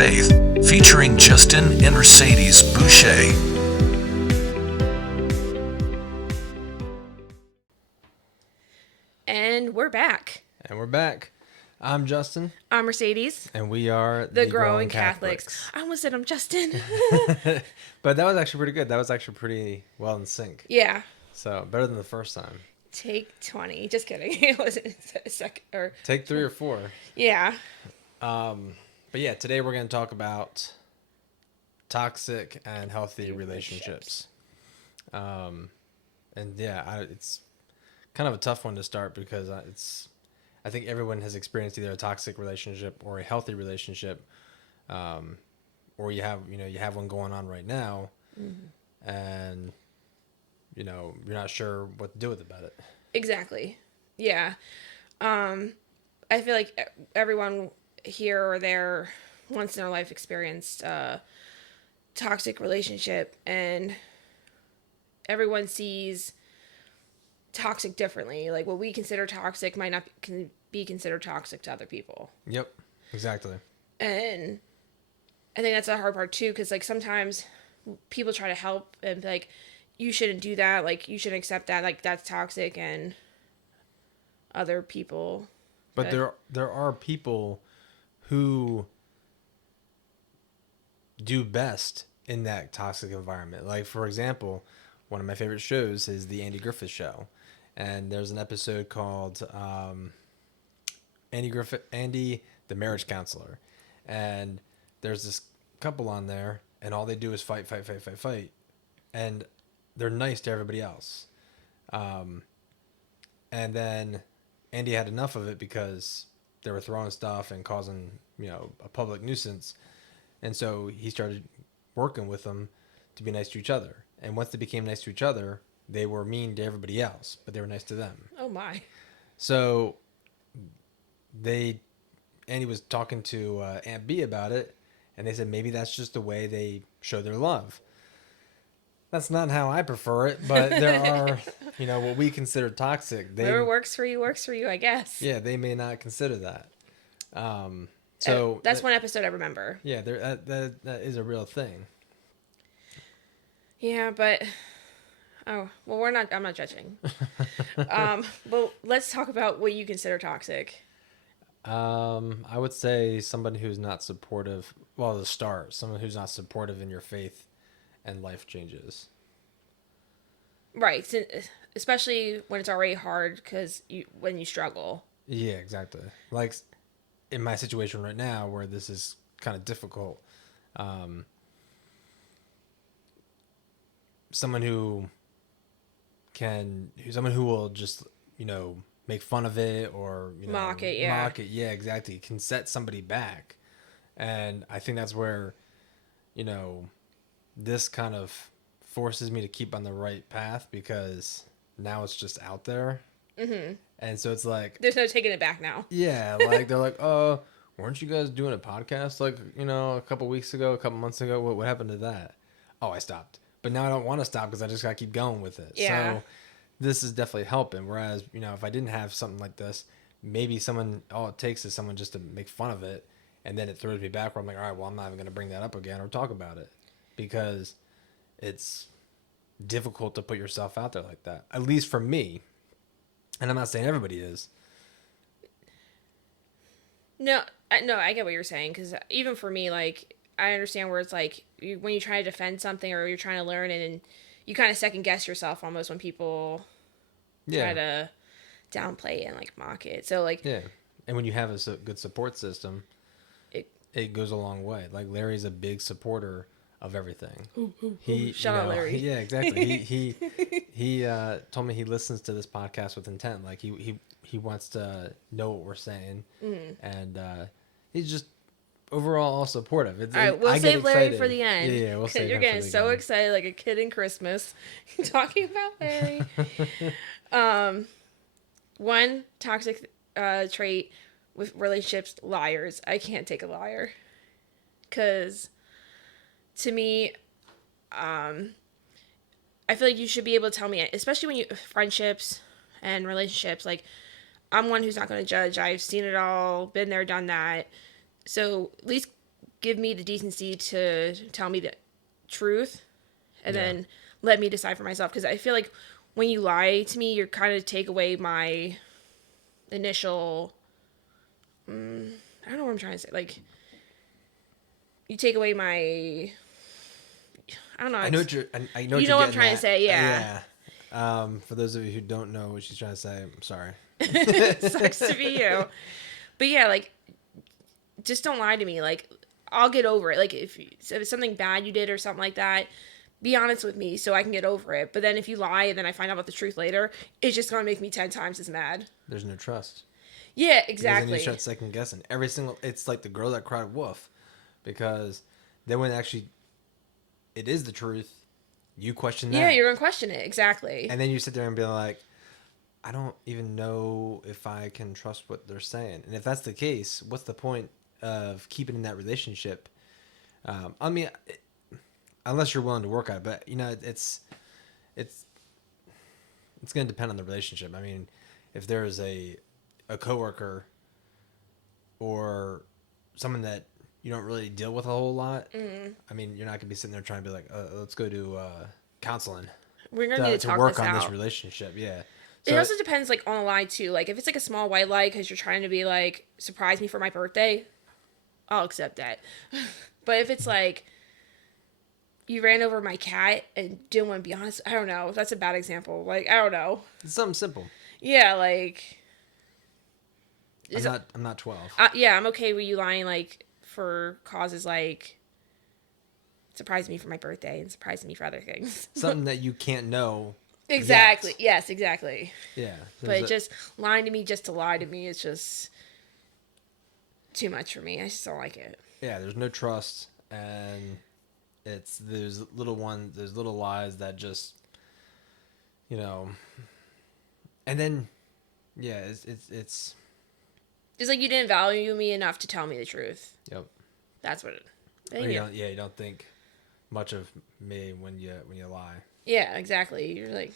Faith, featuring Justin and Mercedes Boucher. And we're back. I'm Justin. I'm Mercedes. And we are the Growing Catholics. I almost said I'm Justin. But that was actually pretty good. That was actually pretty well in sync. Yeah. So, better than the first time. Take 20. Just kidding. It wasn't a second. Or Take 3 or 4. Yeah. But yeah, today we're going to talk about toxic and healthy relationships. And yeah, it's kind of a tough one to start because I think everyone has experienced either a toxic relationship or a healthy relationship, or you have one going on right now, and you're not sure what to do about it. Exactly. Yeah. I feel like everyone here or there once in their life experienced a toxic relationship, and everyone sees toxic differently. Like what we consider toxic might not be considered toxic to other people. Yep, exactly. And I think that's a hard part too, because like sometimes people try to help and be like, you shouldn't do that, like you shouldn't accept that, like that's toxic, and other people. But there are people who do best in that toxic environment. Like for example, one of my favorite shows is the Andy Griffith Show. And there's an episode called Andy, the Marriage Counselor. And there's this couple on there, and all they do is fight. And they're nice to everybody else. And then Andy had enough of it because they were throwing stuff and causing, a public nuisance. And so he started working with them to be nice to each other. And once they became nice to each other, they were mean to everybody else, but they were nice to them. Oh my. So Andy was talking to Aunt B about it, and they said maybe that's just the way they show their love. That's not how I prefer it, but there are, what we consider toxic. Whatever works for you, I guess. Yeah, they may not consider that. So that's one episode I remember. Yeah, that is a real thing. Yeah, but I'm not judging. Well, let's talk about what you consider toxic. I would say somebody who's not supportive. Well, the start, someone who's not supportive in your faith and life changes. Right, especially when it's already hard because when you struggle. Yeah, exactly. Like in my situation right now, where this is kind of difficult. Someone who will just, make fun of it or, mock it. Yeah, exactly. Can set somebody back. And I think that's where, this kind of forces me to keep on the right path because now it's just out there. Mm-hmm. And so it's like, there's no taking it back now. Yeah. Like they're like, oh, weren't you guys doing a podcast like, a couple months ago? What happened to that? Oh, I stopped. But now I don't want to stop because I just got to keep going with it. Yeah. So this is definitely helping. Whereas, if I didn't have something like this, maybe all it takes is someone just to make fun of it. And then it throws me back where I'm like, all right, well, I'm not even going to bring that up again or talk about it because it's difficult to put yourself out there like that. At least for me. And I'm not saying everybody is. No, I get what you're saying because even for me, like, I understand where it's like when you try to defend something or you're trying to learn and you kind of second guess yourself almost when people try to downplay and like mock it. So like and when you have a good support system, it goes a long way. Like Larry's a big supporter of everything. Shout out Larry. Yeah, exactly. he told me he listens to this podcast with intent. Like he wants to know what we're saying, and he's just overall all supportive. All right, we'll save Larry for the end. Yeah, we'll save. You're getting so excited, like a kid in Christmas, talking about Larry. One toxic trait with relationships: liars. I can't take a liar, because to me, I feel like you should be able to tell me, especially when you friendships and relationships. Like, I'm one who's not going to judge. I've seen it all, been there, done that. So at least give me the decency to tell me the truth and then let me decide for myself. Because I feel like when you lie to me, you're kind of take away my initial, I don't know what I'm trying to say. Like, you take away my, I don't know. I know what you're. I know You know what I'm getting trying to at. say, yeah. For those of you who don't know what she's trying to say, I'm sorry. Sucks to be you. But yeah, like, just don't lie to me. Like, I'll get over it. Like, if it's something bad you did or something like that, be honest with me so I can get over it. But then if you lie and then I find out about the truth later, it's just gonna make me 10 times as mad. There's no trust. Yeah, Because exactly. then you start second guessing every single. It's like the girl that cried wolf, because then when actually it is the truth, you question that. Yeah, you're gonna question it. Exactly. And then you sit there and be like, I don't even know if I can trust what they're saying. And if that's the case, what's the point of keeping in that relationship? I mean, unless you're willing to work on it, but you know, it's going to depend on the relationship. I mean, if there's a coworker or someone that you don't really deal with a whole lot, I mean, you're not going to be sitting there trying to be like, let's go to counseling We're gonna need to talk work this on out. this relationship. Yeah. It also depends, like, on a lie too. Like, if it's like a small white lie because you're trying to be like surprise me for my birthday, I'll accept that. But if it's like you ran over my cat and didn't want to be honest, I don't know. That's a bad example. Like, I don't know. It's something simple. Yeah, like. I'm not 12. Yeah, I'm okay with you lying, like, for causes like surprise me for my birthday and surprise me for other things. Something that you can't know. Exactly. yet. Yes, exactly. Yeah. But just lying to me just to lie to me is just too much for me. I just don't like it. Yeah, there's no trust, and there's little lies that just, you know, and then, yeah, it's It's like you didn't value me enough to tell me the truth. Yep. That's what it. Or you don't think much of me when you lie. Yeah, exactly. You're like.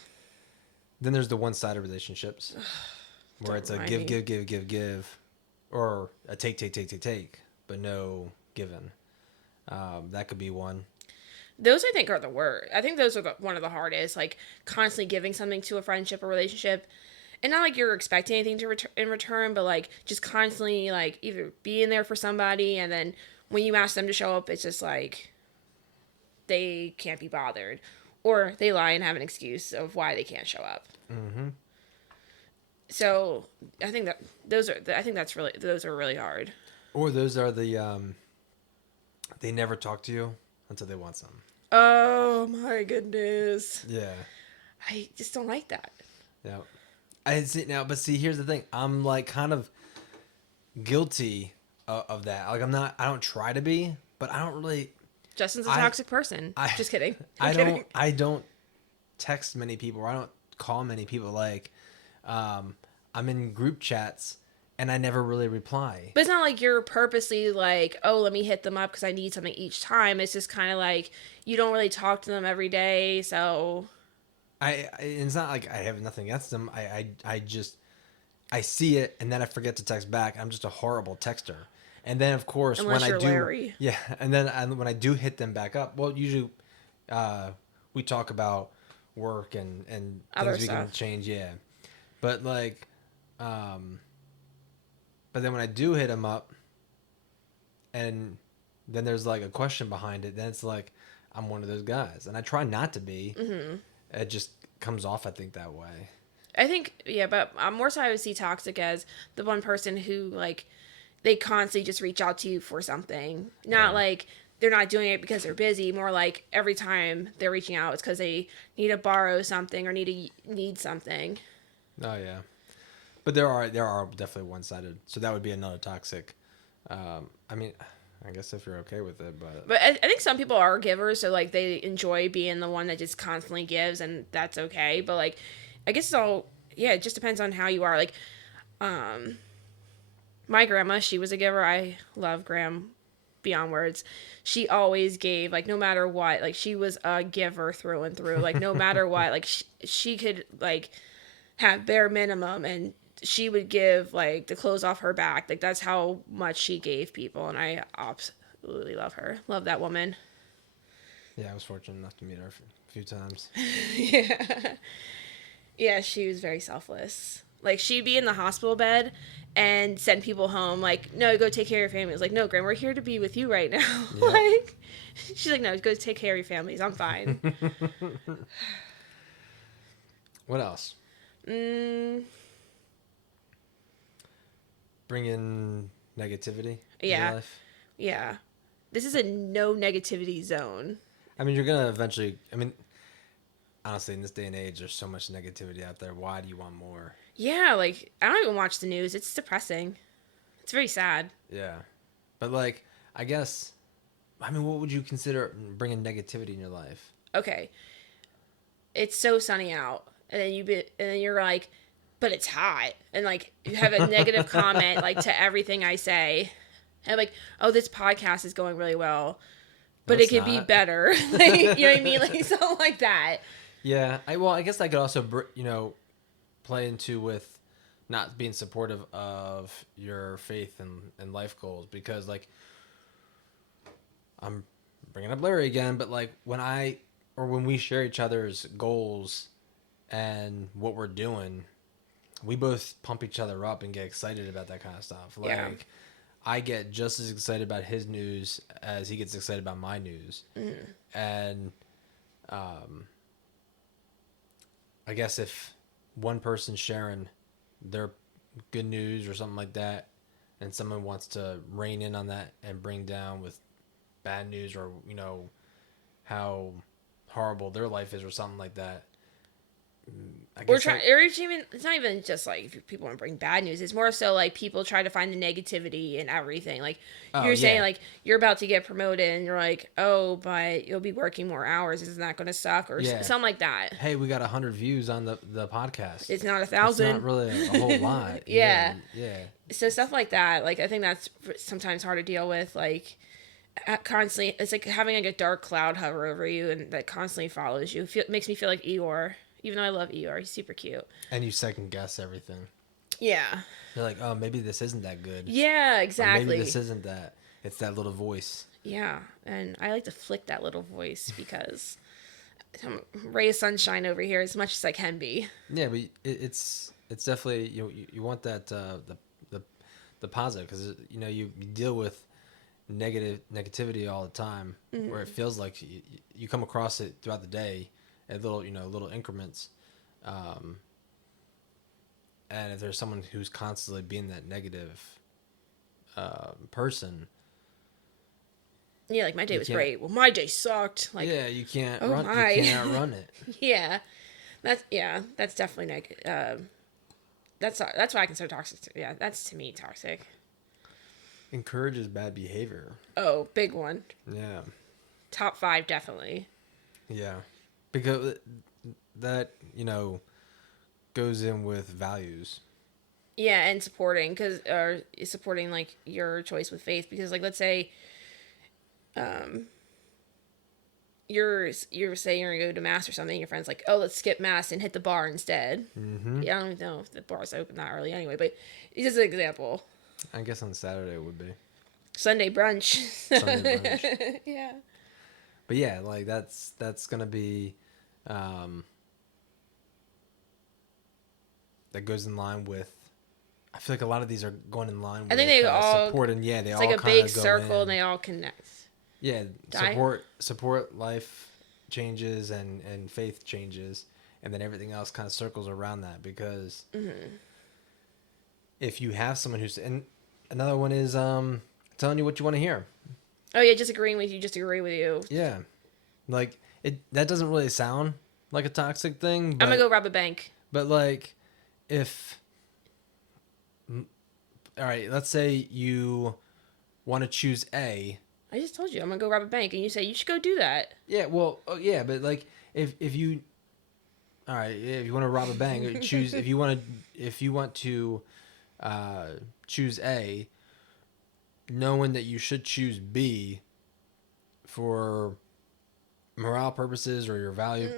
Then there's the one-sided relationships where it's a give, or a take, but no given. That could be one. Those I think are the worst. I think those are one of the hardest. Like constantly giving something to a friendship or relationship, and not like you're expecting anything in return, but like just constantly like either being there for somebody, and then when you ask them to show up, it's just like they can't be bothered, or they lie and have an excuse of why they can't show up. Mm-hmm. So I think those are really hard. Or those are the they never talk to you until they want something. Oh my goodness. Yeah. I just don't like that. Yeah. I see now, but see, here's the thing. I'm like kind of guilty of that. Like I don't try to be, but I don't really. Justin's a toxic person. Just kidding. I don't text many people, or I don't call many people. Like, I'm in group chats and I never really reply. But it's not like you're purposely like, oh, let me hit them up because I need something each time. It's just kind of like you don't really talk to them every day, so. It's not like I have nothing against them. I just see it and then I forget to text back. I'm just a horrible texter. And then of course Unless when you're I do, Larry. yeah, and then when I do hit them back up, well, usually we talk about work and Other things we can stuff. change, yeah. But like, but then when I do hit them up, and then there's like a question behind it, then it's like I'm one of those guys, and I try not to be. Mm-hmm. It just comes off, I think, that way. I think, yeah, but more so I would see toxic as the one person who, like, they constantly just reach out to you for something. Not like they're not doing it because they're busy. More like every time they're reaching out, it's because they need to borrow something or need something. Oh, yeah. But there are definitely one-sided. So that would be another toxic. I mean, I guess if you're okay with it, But I think some people are givers, so like they enjoy being the one that just constantly gives, and that's okay. But like, I guess it just depends on how you are. Like, my grandma, she was a giver. I love Graham beyond words. She always gave, like, no matter what. Like, she was a giver through and through. Like, no matter what. Like, she could, like, have bare minimum, and she would give, like, the clothes off her back. Like, that's how much she gave people, and I absolutely love her. Love that woman. Yeah, I was fortunate enough to meet her a few times. Yeah. Yeah, she was very selfless. Like, she'd be in the hospital bed and send people home, like, no, go take care of your families. Like, no, Graham, we're here to be with you right now. Yep. Like, she's like, no, go take care of your families. I'm fine. What else? mm, Bring in negativity in Yeah. your life? yeah. This is a no negativity zone. I mean, you're going to eventually... I mean, honestly, in this day and age, there's so much negativity out there. Why do you want more? Yeah, like, I don't even watch the news. It's depressing. It's very sad. Yeah. But, like, I guess... I mean, what would you consider bringing negativity in your life? Okay. It's so sunny out. And then you're like, but it's hot. And, like, you have a negative comment, like, to everything I say. And, like, oh, this podcast is going really well. But No, it it's could be not. better. Like, you know what I mean? Like, something like that. Yeah. I guess I could also, play into with not being supportive of your faith and life goals. Because, like, I'm bringing up Larry again, but, like, when we share each other's goals and what we're doing, we both pump each other up and get excited about that kind of stuff. Like, Yeah. I get just as excited about his news as he gets excited about my news. And I guess if one person's sharing their good news or something like that, and someone wants to rein in on that and bring down with bad news or, how horrible their life is or something like that, I We're guess trying, or it's even, it's not even just like if people want to bring bad news. It's more so like people try to find the negativity in everything. Like you're saying, yeah. like you're about to get promoted, and you're like, oh, but you'll be working more hours. Isn't that going to suck, or Yeah. something like that? hey, we got 100 views on the podcast. It's not It's 1,000. not really a whole lot. Yeah. Yeah. So stuff like that. Like I think that's sometimes hard to deal with. Like constantly, it's like having like a dark cloud hover over you, and that constantly follows you. Makes me feel like Eeyore. Even though I love Eeyore, he's super cute. And you second guess everything. Yeah. You're like, oh, maybe this isn't that good. Yeah, Or exactly. maybe this isn't that. It's that little voice. Yeah, and I like to flick that little voice because I'm a ray of sunshine over here as much as I can be. Yeah, but it's definitely you want that the positive, because you deal with negativity all the time, where it feels like you come across it throughout the day at little increments, and if there's someone who's constantly being that negative person, Yeah, like my day was can't- great. Well, my day sucked. Like, yeah, you can't oh run. my. You can't outrun it. yeah, that's definitely negative. That's why I consider toxic. Yeah, that's to me toxic. Encourages bad behavior. Oh, big one. Yeah. Top 5 definitely. Yeah, because that goes in with values. Yeah, and supporting like your choice with faith, because like let's say you're saying you're gonna go to mass or something, your friend's like, oh, let's skip mass and hit the bar instead. Mm-hmm. Yeah, I don't even know if the bar's open that early anyway, but it's just an example. I guess on Saturday it would be Sunday brunch. Sunday brunch. Yeah. But yeah, like that's gonna be that goes in line with. I feel like a lot of these are going in line with I think they all support, and yeah, they It's all like a kinda big go circle in. and they all connect. Yeah, Die. support life changes and faith changes, and then everything else kind of circles around that, because if you have someone who's, and another one is telling you what you want to hear. Oh yeah, just agreeing with you, just agree with you. Yeah, like that doesn't really sound like a toxic thing, but, I'm gonna go rob a bank. but like if all right, let's say you want to choose A. I just told you I'm gonna go rob a bank, and you say you should go do that. Yeah, well, yeah, but like if you, all right, yeah, if you want to rob a bank, choose if you want to choose A, knowing that you should choose B for morale purposes or your value,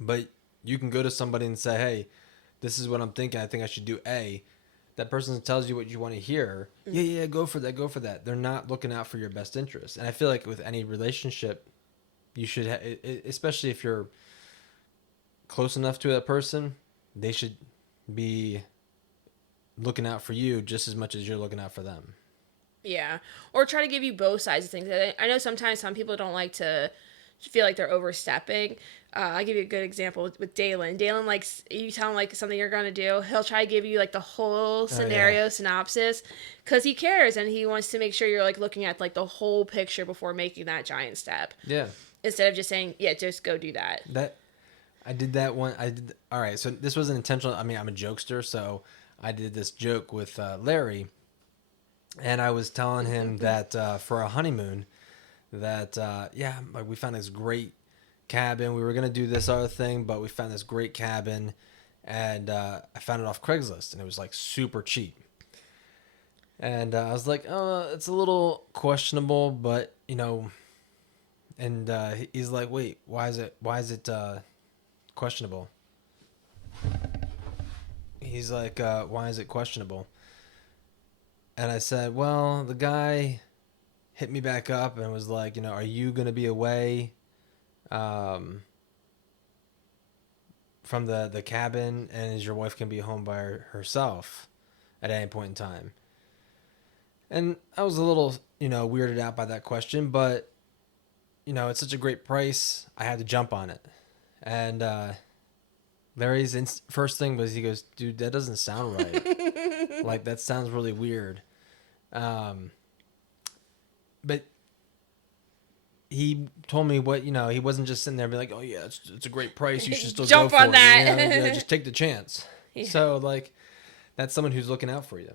but you can go to somebody and say, hey, this is what I'm thinking. I think I should do A. that person tells you what you want to hear, yeah, go for that, go for that. They're not looking out for your best interest. And I feel like with any relationship, you should, especially if you're close enough to that person, they should be looking out for you just as much as you're looking out for them. Yeah. Or try to give you both sides of things. I know sometimes some people don't like to feel like they're overstepping. I'll give you a good example with Dalen. Dalen, like, you tell him, like, something you're going to do, he'll try to give you, like, the whole scenario synopsis because he cares and he wants to make sure you're, like, looking at, like, the whole picture before making that giant step. Yeah. Instead of just saying, yeah, just go do that. I did that one. All right. So this wasn't intentional. I mean, I'm a jokester, so I did this joke with Larry, and I was telling him that for a honeymoon, that like we found this great cabin. We were gonna do this other thing, but we found this great cabin, and I found it off Craigslist, and it was like super cheap. And I was like, oh, it's a little questionable, but you know. And he's like, wait, why is it questionable? He's like, why is it questionable? And I said, well, the guy hit me back up and was like, you know, are you going to be away from the cabin, and is your wife can be home by herself at any point in time? And I was a little, you know, weirded out by that question, but you know, it's such a great price, I had to jump on it. And Larry's first thing was, he goes, dude, that doesn't sound right. Like, that sounds really weird. But he told me what, you know, he wasn't just sitting there and be like, oh yeah, it's a great price, you should still Jump go for on that. it. You know? Yeah, just take the chance. Yeah. So, like, that's someone who's looking out for you.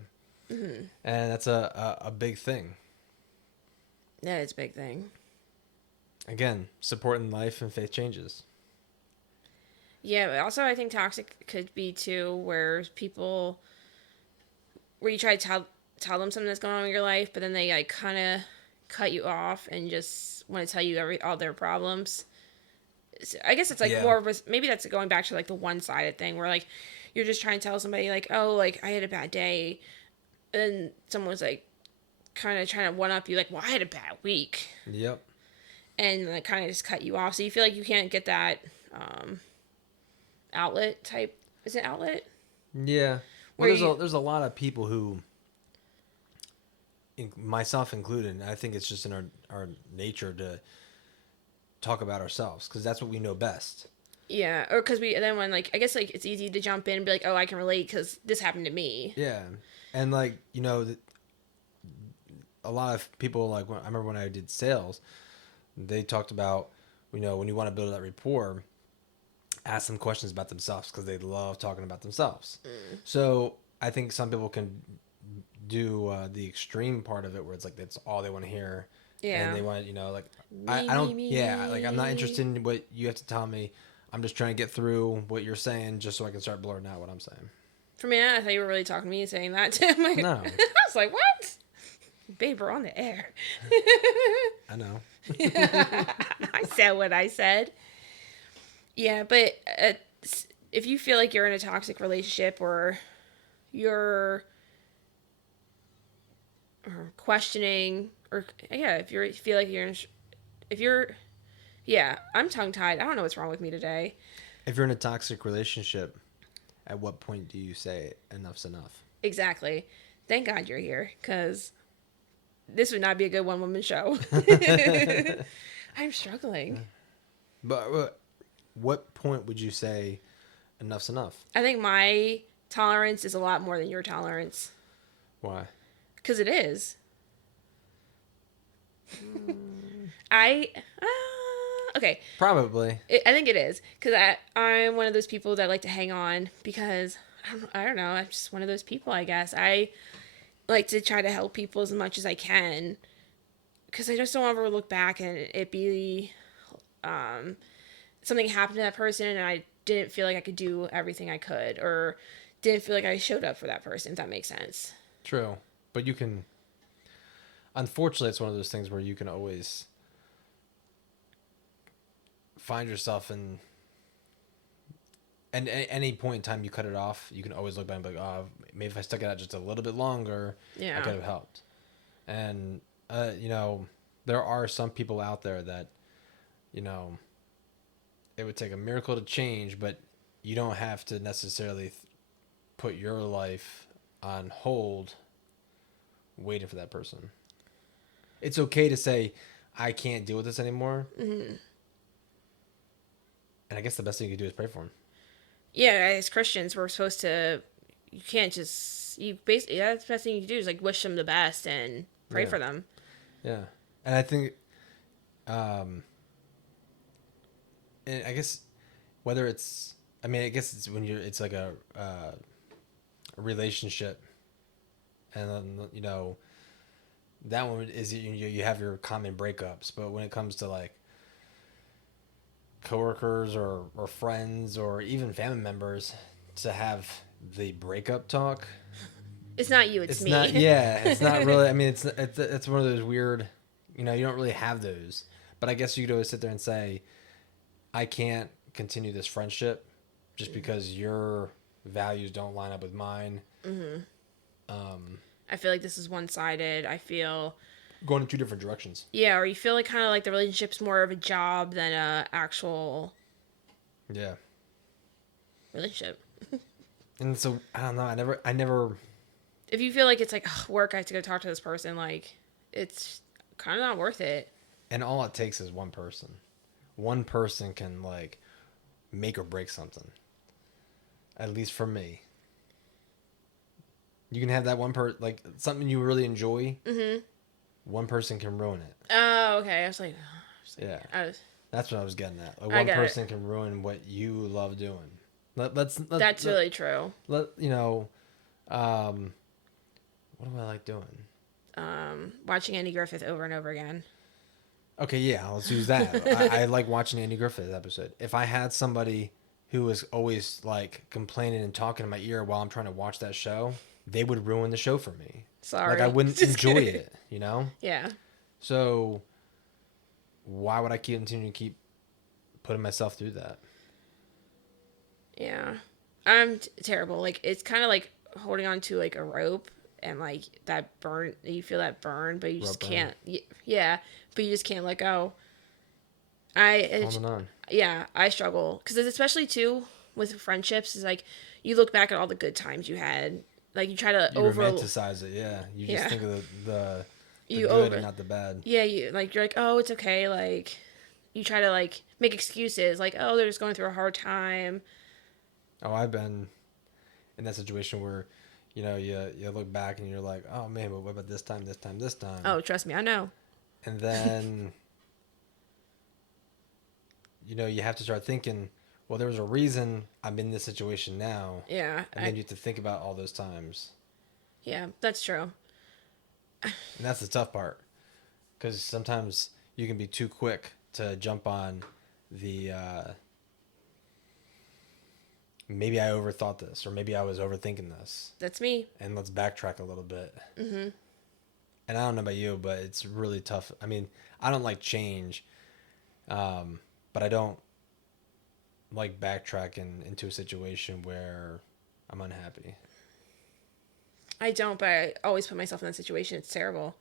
Mm-hmm. And that's a big thing. That is a big thing. Again, support in life and faith changes. Yeah, but also I think toxic could be too, where you try to tell them something that's going on in your life, but then they like kind of cut you off and just want to tell you all their problems. I guess it's like more of maybe that's going back to like the one-sided thing where like you're just trying to tell somebody like, oh, like I had a bad day, and someone's like kind of trying to one up you like, well, I had a bad week. Yep. And like kind of just cut you off, so you feel like you can't get that outlet type. Is it outlet? Yeah. Well, there's a lot of people who, myself included, and I think it's just in our nature to talk about ourselves because that's what we know best. Yeah, or because then when like I guess like it's easy to jump in and be like, oh, I can relate because this happened to me. Yeah, and like, you know, a lot of people, like, I remember when I did sales, they talked about, you know, when you want to build that rapport, ask them questions about themselves because they love talking about themselves. So I think some people can do the extreme part of it where it's like that's all they want to hear. Yeah. And they want, you know, like, I don't, like, I'm not interested in what you have to tell me. I'm just trying to get through what you're saying just so I can start blurting out what I'm saying. For me, I thought you were really talking to me and saying that to me. No. I was like, what? Babe, we're on the air. I know. I said what I said. Yeah, but if you feel like you're in a toxic relationship or you're questioning, or if you feel like I'm tongue-tied. I don't know what's wrong with me today. If you're in a toxic relationship, at what point do you say enough's enough? Exactly. Thank God you're here, because this would not be a good one-woman show. I'm struggling. But what point would you say enough's enough? I think my tolerance is a lot more than your tolerance. Why? Because it is. Okay. Probably. I think it is. Because I'm one of those people that like to hang on because, I don't know, I'm just one of those people, I guess. I like to try to help people as much as I can because I just don't ever look back and it be something happened to that person and I didn't feel like I could do everything I could or didn't feel like I showed up for that person, if that makes sense. True. But you can, unfortunately, it's one of those things where you can always find yourself in And at any point in time you cut it off, you can always look back and be like, oh, maybe if I stuck it out just a little bit longer, Yeah. I could have helped. And, you know, there are some people out there that, you know, it would take a miracle to change, but you don't have to necessarily put your life on hold waiting for that person. It's okay to say, I can't deal with this anymore. Mm-hmm. And I guess the best thing you can do is pray for him. Yeah, as Christians, we're supposed to. You can't just. You basically. That's the best thing you can do is like wish them the best and pray for them. Yeah, and I think, and I guess whether it's. I mean, I guess it's when you're. It's like a relationship, and then you know. That one is you have your common breakups, but when it comes to like coworkers or friends or even family members, to have the breakup talk, it's not you, it's me. Not, yeah, it's not really. I mean, it's one of those weird, you know, you don't really have those. But I guess you could always sit there and say, I can't continue this friendship just because your values don't line up with mine. Mm-hmm. I feel like this is one-sided. I feel going in two different directions. Yeah, or you feel like kind of like the relationship's more of a job than a actual relationship. And so I don't know. I never. If you feel like it's like work, I have to go talk to this person. Like, it's kind of not worth it. And all it takes is one person. One person can like make or break something. At least for me. You can have that one like something you really enjoy. Mm-hmm. One person can ruin it. Oh, okay. I was like yeah. That's what I was getting at. Like one person can ruin what you love doing. Let's That's really true. You know, what do I like doing? Watching Andy Griffith over and over again. Okay, yeah, let's use that. I like watching Andy Griffith episode. If I had somebody who was always like complaining and talking in my ear while I'm trying to watch that show, they would ruin the show for me. Sorry. Like I wouldn't enjoy it, you know? Yeah. So why would I continue to keep putting myself through that? Yeah. I'm terrible. Like it's kind of like holding on to like a rope and like that burn, you feel that burn, but you just can't. Yeah, but you just can't let go. Holding on. Yeah, I struggle because especially too with friendships is like you look back at all the good times you had. Like you try to romanticize it, yeah. You just think of the good and not the bad. Yeah, you're like, oh, it's okay. Like you try to like make excuses, like, oh, they're just going through a hard time. Oh, I've been in that situation where, you know, you look back and you're like, oh man, but what about this time? Oh, trust me, I know. And then, you know, you have to start thinking, well, there was a reason I'm in this situation now. Yeah. And then you have to think about all those times. Yeah, that's true. And that's the tough part. Because sometimes you can be too quick to jump on the, maybe I overthought this, or maybe I was overthinking this. That's me. And let's backtrack a little bit. Mm-hmm. And I don't know about you, but it's really tough. I mean, I don't like change, but I don't like backtracking into a situation where I'm unhappy. I don't, but I always put myself in that situation. It's terrible.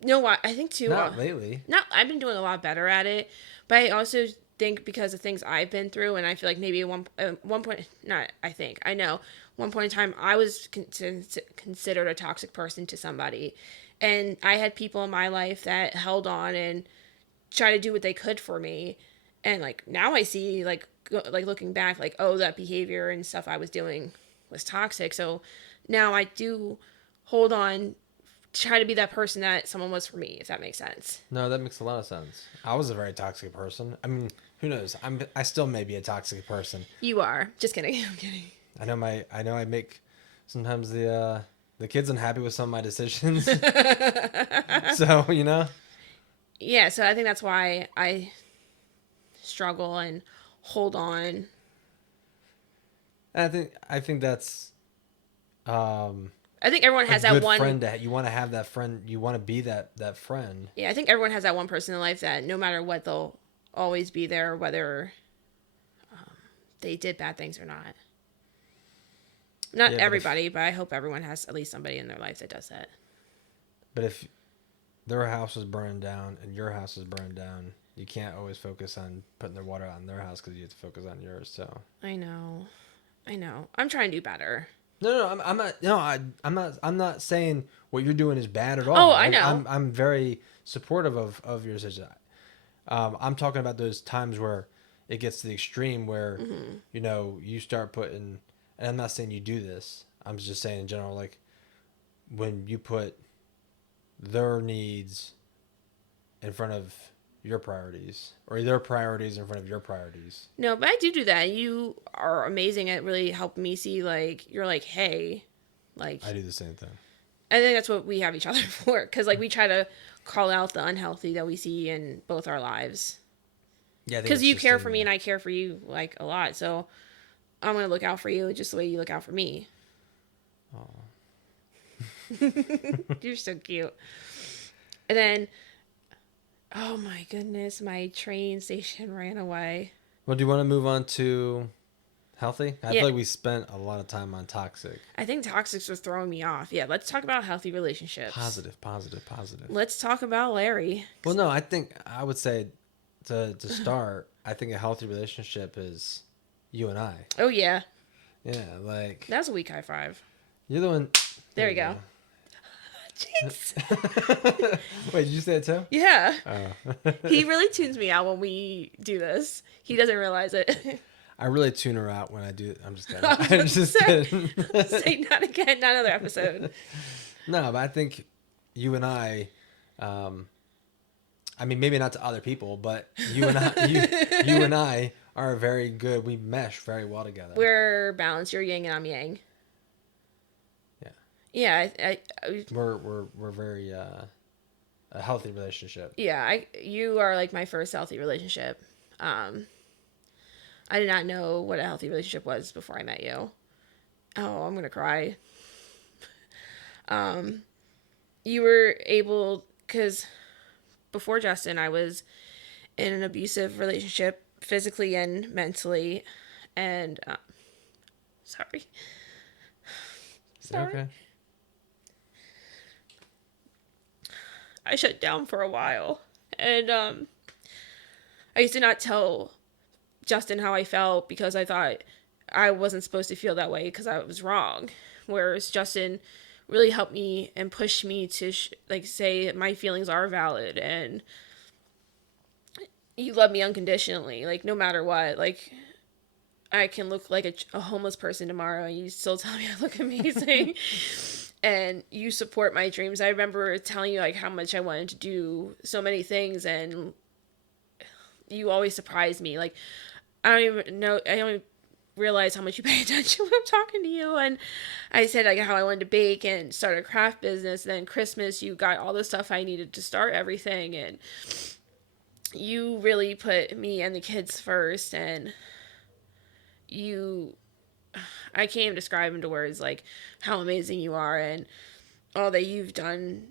You know what? I think too. Not lately. I've been doing a lot better at it, but I also think because of things I've been through, and I feel like maybe at one point, not I think, I know, one point in time I was considered a toxic person to somebody, and I had people in my life that held on and tried to do what they could for me, and like now I see like looking back, like, oh, that behavior and stuff I was doing was toxic. So now I do hold on, try to be that person that someone was for me, if that makes sense. No, that makes a lot of sense. I was a very toxic person. I mean, who knows? I still may be a toxic person. You are. Just kidding. I'm kidding. I know I make sometimes the kids unhappy with some of my decisions. So, you know. Yeah, so I think that's why I struggle and hold on. I think that's I think everyone has that one friend that you want to have. That friend, you want to be that friend. Yeah, I think everyone has that one person in life that no matter what, they'll always be there, whether they did bad things or not. Not Yeah, but everybody, but I hope everyone has at least somebody in their life that does that. But if their house is burning down and your house is burning down, you can't always focus on putting their water out in their house because you have to focus on yours. So I know. I'm trying to do better. no, I'm not. No, I'm not saying what you're doing is bad at all. Oh, I know. I'm very supportive of your decision. I'm talking about those times where it gets to the extreme where you start putting. And I'm not saying you do this. I'm just saying in general, like when you put their needs in front of your priorities or their priorities in front of your priorities. No, but I do that. You are amazing at really helping me see, like, you're like, hey, like, I do the same thing. I think that's what we have each other for. Because, like, we try to call out the unhealthy that we see in both our lives. Yeah, Because you care for me and I care for you, like, a lot. So I'm going to look out for you just the way you look out for me. Oh. You're so cute. And then, oh my goodness, my train station ran away. Well, do you want to move on to healthy? I Yeah. feel like we spent a lot of time on toxic. I think toxics are throwing me off. Yeah, let's talk about healthy relationships. Positive. Let's talk about Larry. Well, no, I would say to start, I think a healthy relationship is you and I. Oh, yeah. Yeah, like That was a weak high five. you're the one. There you go. Jinx. Wait, did you say it too? Yeah. Oh. He really tunes me out when we do this. He doesn't realize it. I really tune her out when I do. I'm just kidding. I was I'm about to just say. kidding. Say not again, not another episode. No, but I think you and I, I mean, maybe not to other people, but you and I, you and I are very good. We mesh very well together. We're balanced. You're yang and I'm yang. Yeah. Yeah, We're very a healthy relationship. yeah. You are like my first healthy relationship. I did not know what a healthy relationship was before I met you. Oh, I'm gonna cry. You were able, because before Justin, I was in an abusive relationship, physically and mentally, and sorry. Okay. I shut down for a while, and I used to not tell Justin how I felt because I thought I wasn't supposed to feel that way because I was wrong. Whereas Justin really helped me and pushed me to say my feelings are valid and you love me unconditionally, like no matter what. Like I can look like a homeless person tomorrow and you still tell me I look amazing. And you support my dreams. I remember telling you like how much I wanted to do so many things and you always surprise me. Like I don't even realize how much you pay attention when I'm talking to you. And I said like how I wanted to bake and start a craft business. And then Christmas, you got all the stuff I needed to start everything. And you really put me and the kids first. And I can't even describe into words like how amazing you are and all that you've done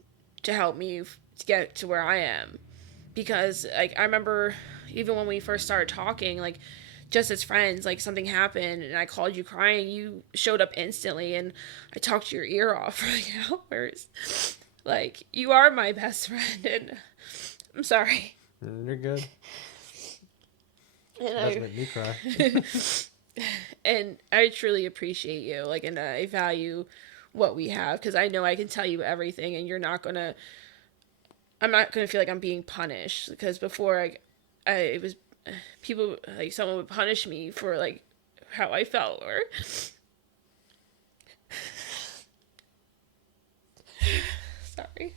to help me to get to where I am. Because like I remember even when we first started talking, like just as friends, like something happened and I called you crying, you showed up instantly and I talked your ear off for like hours. Like you are my best friend and I'm sorry. You're good. And Doesn't make me cry. And I truly appreciate you, like, and I value what we have because I know I can tell you everything and I'm not gonna feel like I'm being punished because before it was people like someone would punish me for like how I felt or sorry.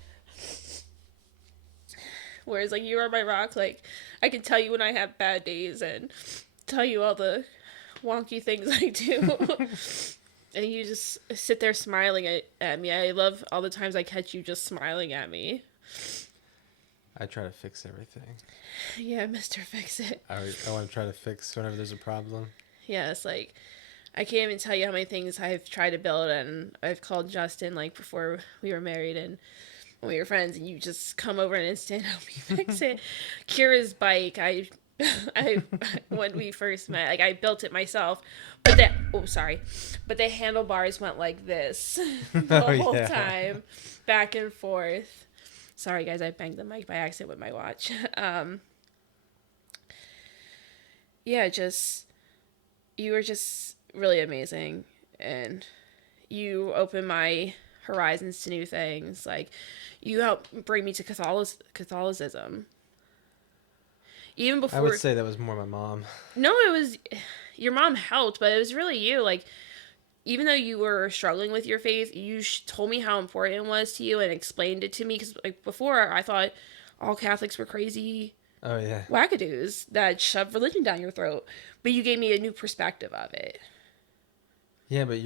Whereas like you are my rock, like I can tell you when I have bad days and tell you all the wonky things I do. And you just sit there smiling at me. I love all the times I catch you just smiling at me. I try to fix everything. Yeah, Mr. Fix It. I want to try to fix whenever there's a problem. Yes, like I can't even tell you how many things I've tried to build and I've called Justin like before we were married and when we were friends and you just come over an instant and help me fix it. Kira's bike, I I when we first met, like I built it myself, but but the handlebars went like this the Oh, whole yeah. time, back and forth. Sorry guys, I banged the mic by accident with my watch. Yeah, just you were just really amazing, and you opened my horizons to new things. Like you helped bring me to Catholicism. Even I would before, say that was more my mom. no, it was your mom helped, but it was really you. Like even though you were struggling with your faith, you told me how important it was to you and explained it to me. Because like before, I thought all Catholics were crazy Oh yeah. wackadoos that shove religion down your throat. But you gave me a new perspective of it. Yeah, but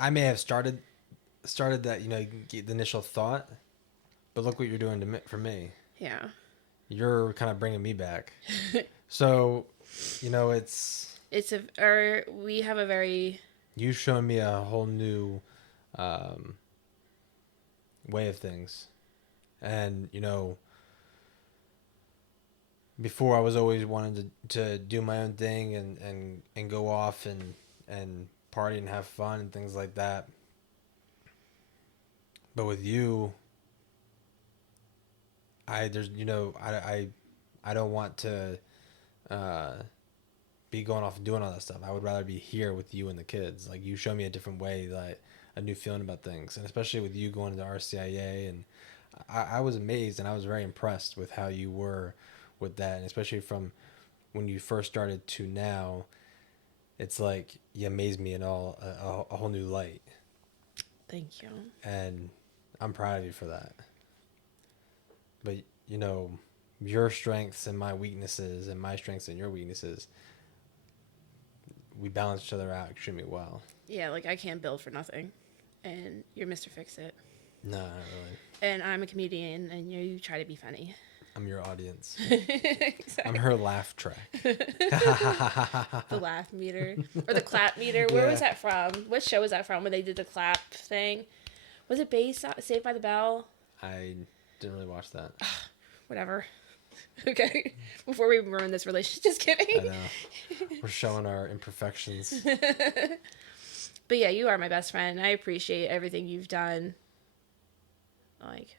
I may have started that, the initial thought, but look what you're doing for me. Yeah. You're kind of bringing me back. So, We have a very you've shown me a whole new way of things. And, before I was always wanting to do my own thing and go off and party and have fun and things like that. But with you, I don't want to be going off and doing all that stuff. I would rather be here with you and the kids. Like you show me a different way, like a new feeling about things, and especially with you going to RCIA, and I was amazed and I was very impressed with how you were with that, and especially from when you first started to now. It's like you amaze me in a whole new light, thank you. and I'm proud of you for that. But your strengths and my weaknesses, and my strengths and your weaknesses, we balance each other out extremely well. Yeah, like I can't build for nothing, and you're Mr. Fix It. No, not really. And I'm a comedian, and you try to be funny. I'm your audience. Exactly. I'm her laugh track. The laugh meter or the clap meter. Where Yeah. was that from? What show was that from? When they did the clap thing? Was it based on Saved by the Bell? I didn't really watch that. Whatever. Okay. Before we ruin this relationship, just I kidding. know. We're showing our imperfections. But yeah, you are my best friend. I appreciate everything you've done, like,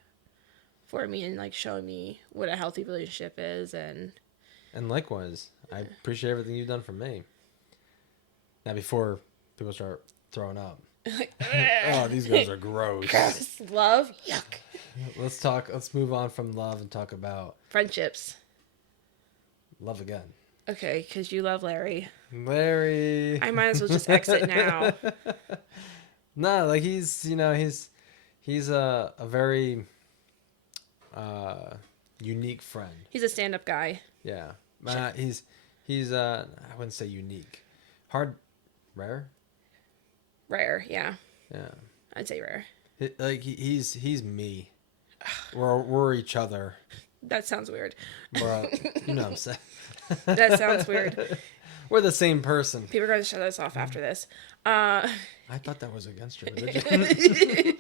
for me and like showing me what a healthy relationship is. And And likewise, I appreciate everything you've done for me. Now, before people start throwing up. Oh, these guys are gross. gross. Love, yuck. Let's move on from love and talk about Friendships. love again. Okay, because you love Larry. Larry. I might as well just exit now. No, like he's a very unique friend. He's a stand-up guy. Yeah. He's I wouldn't say unique. Rare? Rare, yeah. Yeah. I'd say rare. He's me. We're each other. That sounds weird. But you know what I'm saying. That sounds weird. We're the same person. People are going to shut us off after this. I thought that was against your religion.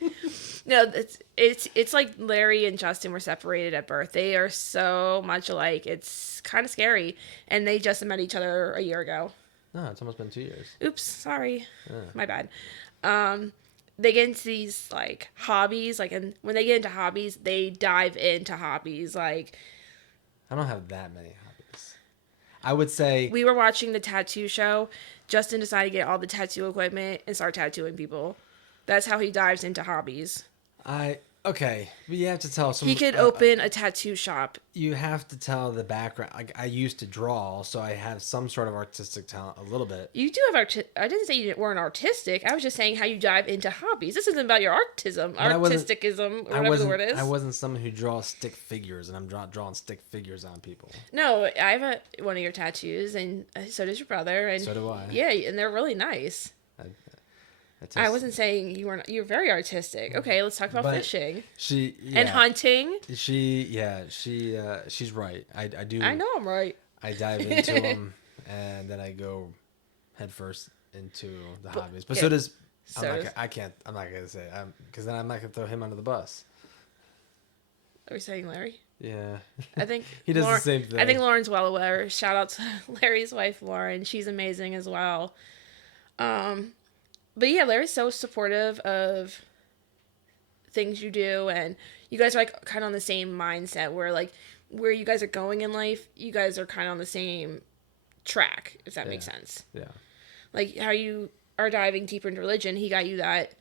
No, it's like Larry and Justin were separated at birth. They are so much alike. It's kind of scary. And they just met each other a year ago. No, it's almost been 2 years. Oops, sorry. Yeah. My bad. They get into these like hobbies, like, and when they get into hobbies, they dive into hobbies. Like, I don't have that many hobbies. I would say we were watching the tattoo show. Justin decided to get all the tattoo equipment and start tattooing people. That's how he dives into hobbies. okay, but you have to tell some. He could open a tattoo shop. You have to tell the background. Like I used to draw, so I have some sort of artistic talent, a little bit. You do have I didn't say you weren't artistic. I was just saying how you dive into hobbies. This isn't about your artisticism, or whatever the word is. I wasn't someone who draws stick figures, and I'm drawing stick figures on people. No, I have one of your tattoos, and so does your brother, and So do I. Yeah, and they're really nice. I wasn't saying you weren't. You're very artistic. Okay, let's talk about But fishing and hunting. She's right. I do. I know I'm right. I dive into them, and then I go headfirst into the hobbies. But yeah, so does. so I'm not gonna say because then I'm not gonna throw him under the bus. Are we saying Larry? Yeah. I think He does the Lauren, same thing. I think Lauren's well aware. Shout out to Larry's wife, Lauren. She's amazing as well. But yeah, Larry's so supportive of things you do, and you guys are like kind of on the same mindset where like where you guys are going in life, you guys are kind of on the same track, if that makes sense. Yeah. Like how you are diving deeper into religion, he got you that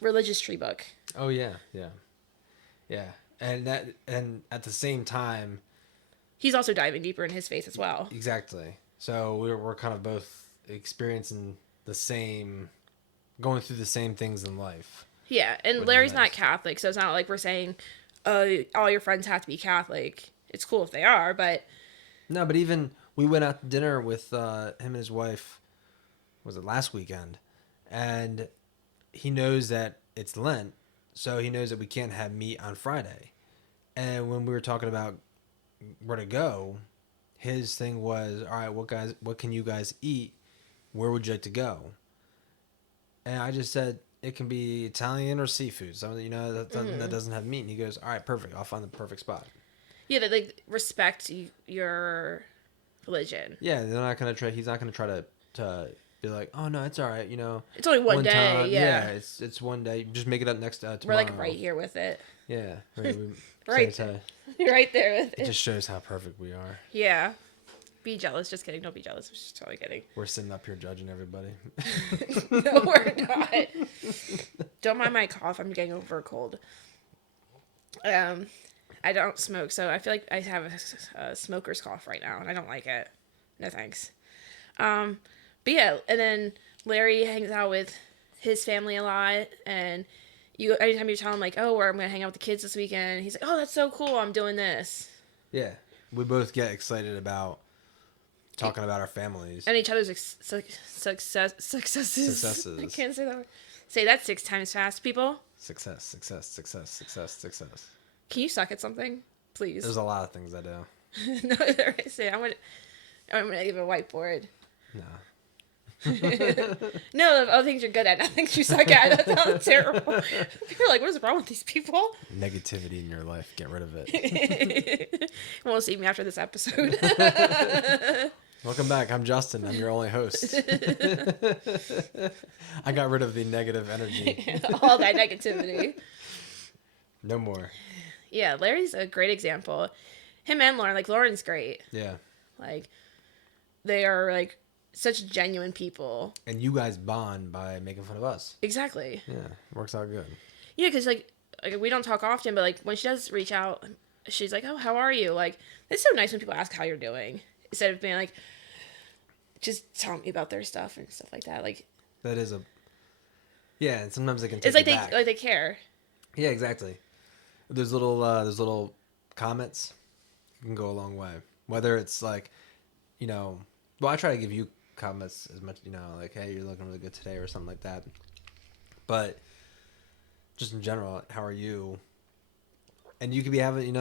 religious tree book. Oh yeah, yeah, yeah, and at the same time, He's also diving deeper in his faith as well. exactly. So we're kind of both experiencing the same, going through the same things in life. Yeah, and Which is Larry's nice. not Catholic, so it's not like we're saying all your friends have to be Catholic. It's cool if they are, but No, but even we went out to dinner with him and his wife. Was it last weekend? And he knows that it's Lent, so he knows that we can't have meat on Friday. And when we were talking about where to go, his thing was, all right, what can you guys eat? Where would you like to go? And I just said it can be Italian or seafood, something that doesn't have meat. And he goes, all right, perfect. I'll find the perfect spot. yeah, they like respect your religion. Yeah, they're not gonna try. He's not gonna try to be like, oh no, it's all right. It's only one day, time. yeah. It's one day. Just make it up next tomorrow. We're like right here with it. Yeah, right. Right. You're right there with It it. just shows how perfect we are. Yeah. Be jealous. Just kidding. Don't be jealous. Just totally kidding. We're sitting up here judging everybody. No, we're not. Don't mind my cough. I'm getting over a cold. I don't smoke, so I feel like I have a smoker's cough right now, and I don't like it. No thanks. But yeah, and then Larry hangs out with his family a lot, and anytime you tell him like, oh, I'm gonna hang out with the kids this weekend, he's like, oh, that's so cool. I'm doing this. Yeah, we both get excited about talking about our families. And each other's successes. I can't say that word. Say that 6 times fast, people. Success. Can you suck at something, please? There's a lot of things I do. No, say I'm gonna give a whiteboard. No. No, the other things you're good at, not things you suck at. That sounds terrible. People are like, what is wrong with these people? Negativity in your life. Get rid of it. Won't see me after this episode. Welcome back. I'm Justin. I'm your only host. I got rid of the negative energy. All that negativity. No more. Yeah, Larry's a great example. Him and Lauren, like Lauren's great. Yeah. Like they are like such genuine people. And you guys bond by making fun of us. Exactly. Yeah. Works out good. Yeah, because like we don't talk often, but like when she does reach out, she's like, "Oh, how are you?" Like it's so nice when people ask how you're doing instead of being like, just tell me about their stuff and stuff like that. Like That is a. Yeah, and sometimes they can take it's like it back. they care. Yeah, exactly. There's little comments can go a long way. Whether it's like, well, I try to give you comments as much, like, hey, you're looking really good today or something like that. But just in general, how are you? And you could be having,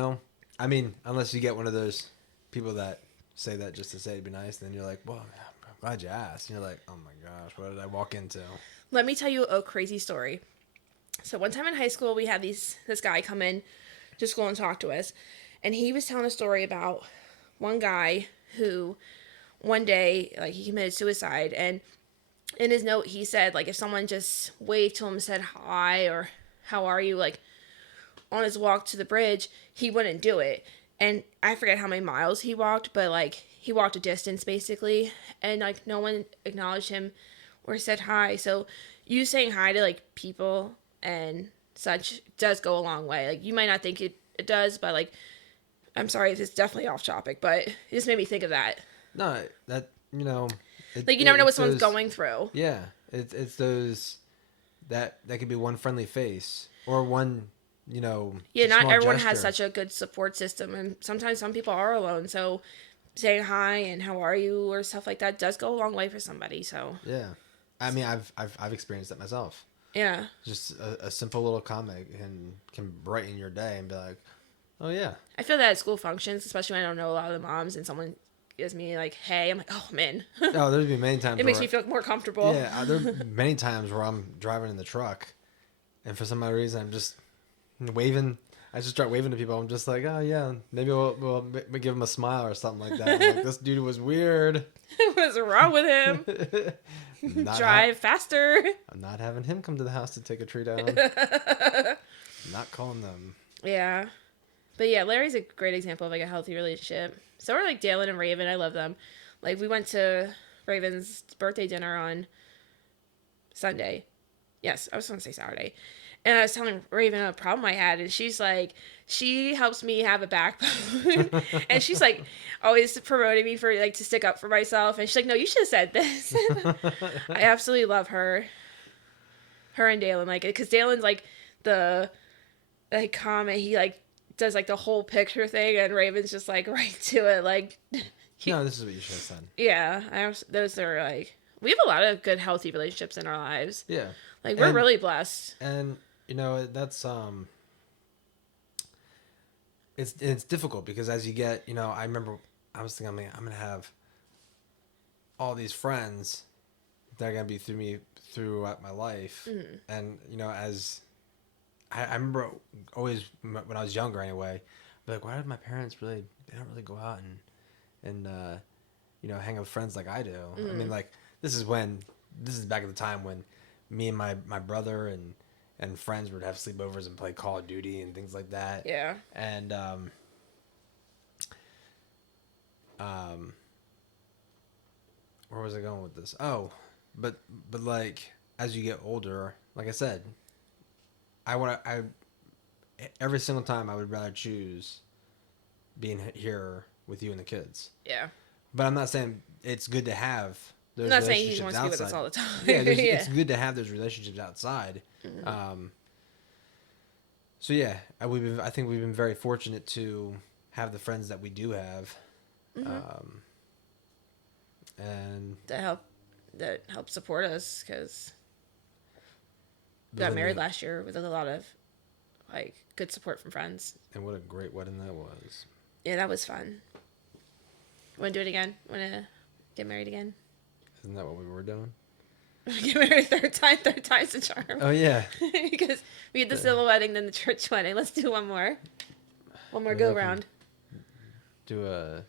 I mean, unless you get one of those people that say that just to say it'd be nice, then you're like, well, I'm glad you asked. And you're like, oh my gosh, what did I walk into? Let me tell you a crazy story. So one time in high school, we had this guy come in to school and talk to us, and he was telling a story about one guy who one day, like, he committed suicide, and in his note, he said, like, if someone just waved to him, said hi, or how are you, like, on his walk to the bridge, he wouldn't do it. And I forget how many miles he walked, but, like, he walked a distance, basically, and, like, no one acknowledged him or said hi. So you saying hi to, like, people and such does go a long way. Like, you might not think it does, but, like, I'm sorry if it's definitely off topic, but it just made me think of that. No, that, Like, you never know what someone's going through. Yeah, it's those that could be one friendly face or one, Yeah, not small everyone gesture. has such a good support system, and sometimes some people are alone. So saying hi and how are you or stuff like that does go a long way for somebody. So Yeah, I mean, I've experienced that myself. yeah, Just a simple little comment can brighten your day and be like, oh yeah. I feel that at school functions, especially when I don't know a lot of the moms, and someone gives me like, "Hey," I'm like, "Oh man," Oh, there's been many times. it makes where- me feel more comfortable. Yeah, there are many times where I'm driving in the truck, and for some odd reason I'm just waving. I just start waving to people. I'm just like, oh yeah, maybe we'll give him a smile or something like that. I'm like, this dude was weird. What's wrong with him? Not Drive faster. I'm not having him come to the house to take a tree down. Not calling them. Yeah. But yeah, Larry's a great example of like a healthy relationship. So are like Dalen and Raven. I love them. Like we went to Raven's birthday dinner on Sunday. Yes, I was going to say Saturday. And I was telling Raven a problem I had, and she's like, she helps me have a backbone. And she's like always promoting me for like to stick up for myself. And she's like, no, you should have said this. I absolutely love her. Her and Dalen, like, because Dalen's like the like comment, he like does like the whole picture thing, and Raven's just like right to it, like. No, this is what you should have said. Yeah, those are like, we have a lot of good healthy relationships in our lives. Yeah, like we're really blessed. And you know that's it's difficult because as you get, you know, I remember I was thinking, I'm gonna have all these friends that are gonna be through me throughout my life, and you know, as I remember always when I was younger anyway, I'd be like, why did my parents they don't really go out and you know, hang out with friends like I do. I mean, like this is back at the time when me and my brother and friends would have sleepovers and play Call of Duty and things like that. Yeah. And where was I going with this? Oh, but like as you get older, like I said, every single time I would rather choose being here with you and the kids. Yeah. But I'm not saying it's good to have those I'm not saying relationships he wants to be with us all the time. Yeah, Yeah. it's good to have those relationships outside. So yeah, I think we've been very fortunate to have the friends that we do have, and that help support us, because we got married last year with a lot of like good support from friends. And what a great wedding that was. Yeah, that was fun. Want to do it again? Want to get married again? Isn't that what we were doing? Get married third time's the charm. Oh yeah. Because we had the civil wedding, then the church wedding. Let's do one more go round. Do a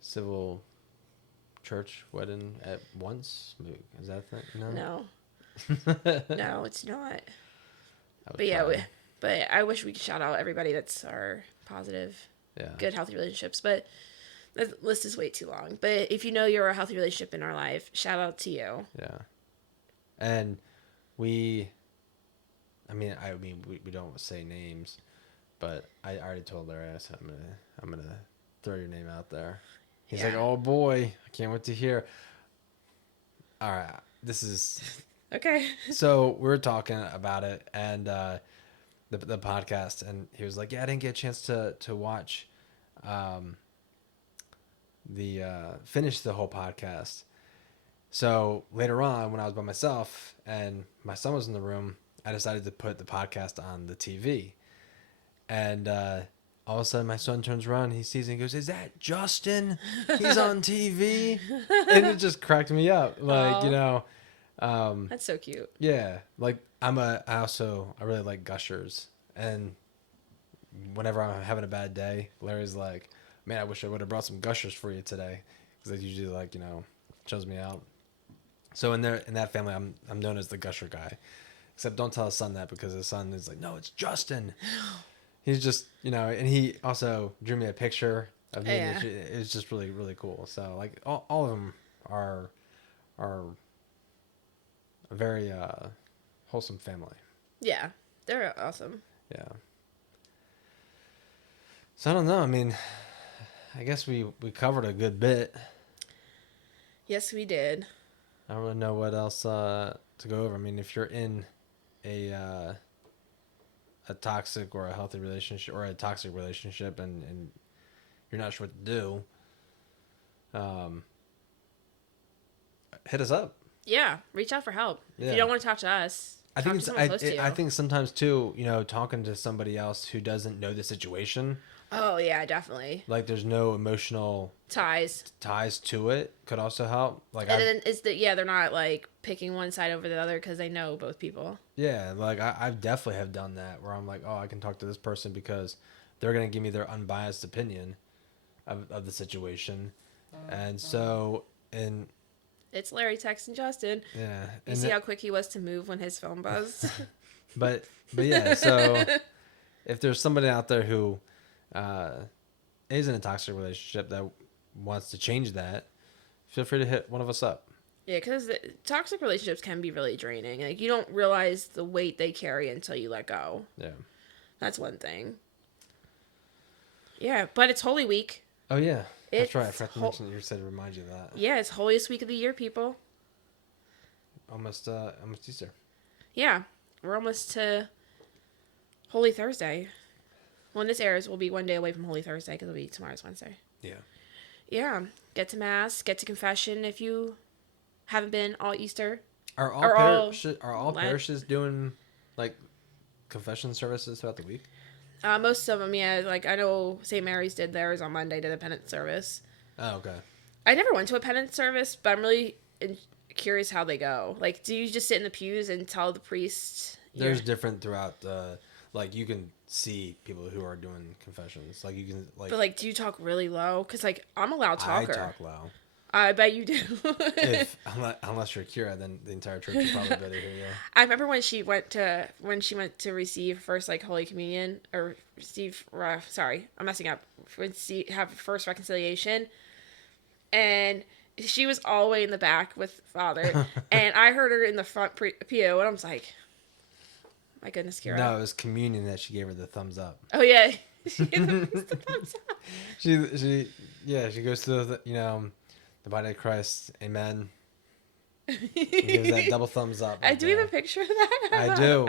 civil church wedding at once? Is that a thing? No. No, it's not. But yeah, but I wish we could shout out everybody that's our positive, good, healthy relationships. But the list is way too long. But if you know you're a healthy relationship in our life, shout out to you. Yeah. And we don't say names, but I already told Larry, I said, I'm gonna throw your name out there. He's like, oh boy, I can't wait to hear. All right, this is okay. So we were talking about it and the podcast, and he was like, yeah, I didn't get a chance to watch finish the whole podcast. So later on, when I was by myself and my son was in the room, I decided to put the podcast on the TV. And all of a sudden, my son turns around, he sees it and goes, is that Justin? He's on TV? And it just cracked me up. Like, aww. You know. That's so cute. Yeah. Like, I really like Gushers. And whenever I'm having a bad day, Larry's like, man, I wish I would have brought some Gushers for you today. Because they usually, like, you know, shows me out. So in that family, I'm known as the Gusher guy. Except don't tell his son that, because his son is like, no, it's Justin. He's just, you know, and he also drew me a picture of me. Yeah. It's just really, really cool. So like all of them are a very wholesome family. Yeah, they're awesome. Yeah. So I don't know. I mean, I guess we covered a good bit. Yes, we did. I don't really know what else to go over. I mean, if you're in a toxic or a healthy relationship, or a toxic relationship, and you're not sure what to do, hit us up. Yeah, reach out for help. Yeah. If you don't want to talk to us, I think talk to someone close to you. I think sometimes too, you know, talking to somebody else who doesn't know the situation Oh yeah, definitely. Like there's no emotional Ties. ties to it could also help. Like And then it's they're not like picking one side over the other because they know both people. yeah, like I've definitely have done that where I'm like, oh, I can talk to this person because they're gonna give me their unbiased opinion of the situation, and so and It's Larry texting Justin. yeah, You and see how quick he was to move when his phone buzzed? but yeah, so if there's somebody out there who is in a toxic relationship that wants to change that, feel free to hit one of us up. Yeah, because toxic relationships can be really draining. Like, you don't realize the weight they carry until you let go. Yeah. That's one thing. Yeah, but it's Holy Week. Oh yeah, that's right. I It's forgot to mention you said to remind you of that. Yeah, it's holiest week of the year, people. Almost Easter. Yeah, we're almost to Holy Thursday. When this airs, we'll be one day away from Holy Thursday because it'll be tomorrow's Wednesday. Yeah. Yeah, get to Mass, get to confession if you haven't been all Easter. Are all Lent. parishes doing like confession services throughout the week? Most of them, yeah. Like, I know St. Mary's did theirs on Monday, did a penance service. Oh, okay. I never went to a penance service, but I'm really curious how they go. Like, do you just sit in the pews and tell the priest? There's different throughout. Like you can see people who are doing confessions. Like you can like. But like, do you talk really low? Because like, I'm a loud talker. I talk loud. I bet you do. Unless you're Kira, then the entire church would probably better hear you. I remember when she went to receive first like Holy Communion or receive. Sorry, I'm messing up. Have first reconciliation, and she was all the way in the back with Father, and I heard her in the front pew, and I was like, "My goodness, Kira." No, it was communion that she gave her the thumbs up. Oh yeah, she gave the thumbs up. She goes to the body of Christ, amen. Gives that double thumbs up. I do have a picture of that. I do.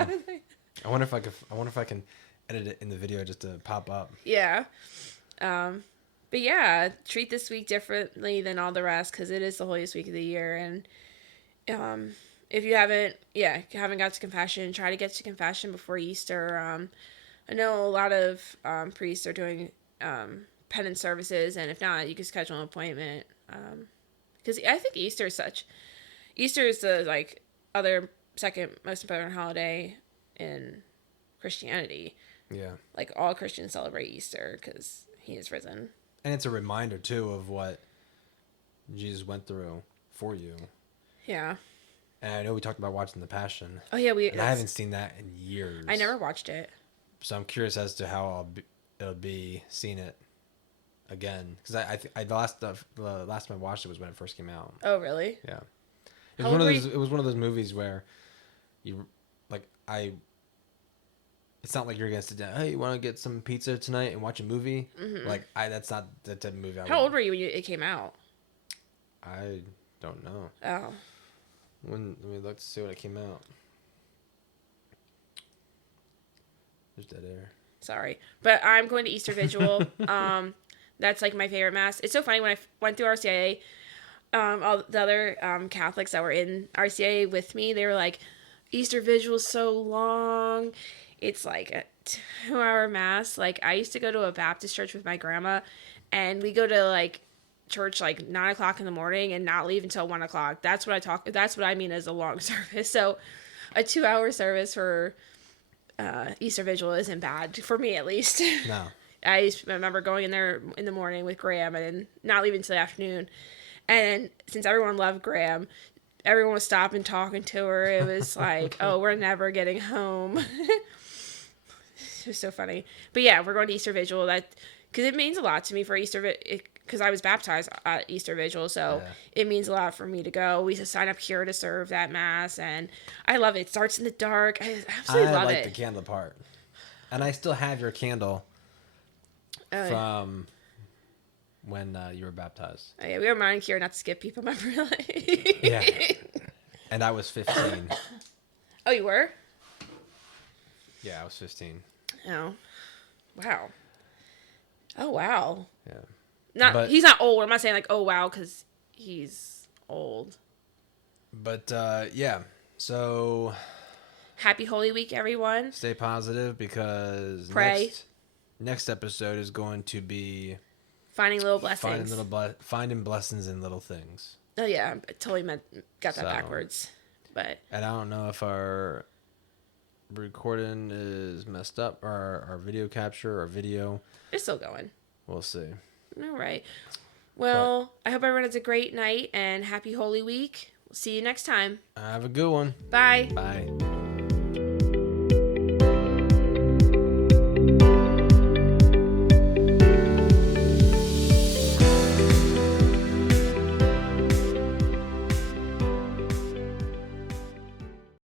I wonder if I can edit it in the video just to pop up. Yeah. But yeah, treat this week differently than all the rest because it is the holiest week of the year. And if you haven't got to confession, try to get to confession before Easter. I know a lot of priests are doing penance services, and if not, you can schedule an appointment. Because I think Easter is the like other second most important holiday in Christianity. Yeah. Like all Christians celebrate Easter because he is risen. And it's a reminder too of what Jesus went through for you. Yeah. And I know we talked about watching The Passion. Oh yeah, I haven't seen that in years. I never watched it. So I'm curious as to how it'll be seeing it again, because the last time I watched it was when it first came out. Oh really? Yeah. It How was old were It was one of those movies where it's not like you're gonna sit down. Hey, you want to get some pizza tonight and watch a movie? Mm-hmm. Like that's not the type of movie. How old were you when it came out? I don't know. Oh. Let me look to see when it came out. There's dead air. Sorry, but I'm going to Easter Vigil. That's like my favorite mass. It's so funny when I went through RCIA. All the other Catholics that were in RCIA with me, they were like, Easter Vigil is so long. It's like a 2-hour mass. Like, I used to go to a Baptist church with my grandma, and we go to like church like 9 o'clock in the morning and not leave until 1 o'clock. That's what I mean as a long service. So a 2-hour service for Easter Vigil isn't bad for me, at least. No. I remember going in there in the morning with Graham and not leaving until the afternoon. And since everyone loved Graham, everyone was stopping talking to her. It was like, oh, we're never getting home. It was so funny. But yeah, we're going to Easter Vigil. Because it means a lot to me for Easter, because I was baptized at Easter Vigil, so It means a lot for me to go. We just sign up here to serve that mass, and I love it. It starts in the dark. I absolutely love it. I like the candle part. And I still have your candle from when you were baptized. Oh, yeah, we were reminding Kira not to skip people, remember? Yeah. And I was 15. Oh, you were? Yeah, I was 15. Oh. Wow. Oh, wow. Yeah. He's not old. I'm not saying like, oh, wow, because he's old. But, yeah. So... Happy Holy Week, everyone. Stay positive because Pray. next episode is going to be Finding little blessings. finding blessings in little things. Oh yeah, I totally got that So- backwards. But And I don't know if our recording is messed up or our video capture or video. it's still going. We'll see. All right. Well, I hope everyone has a great night and happy Holy Week. We'll see you next time. Have a good one. Bye. Bye.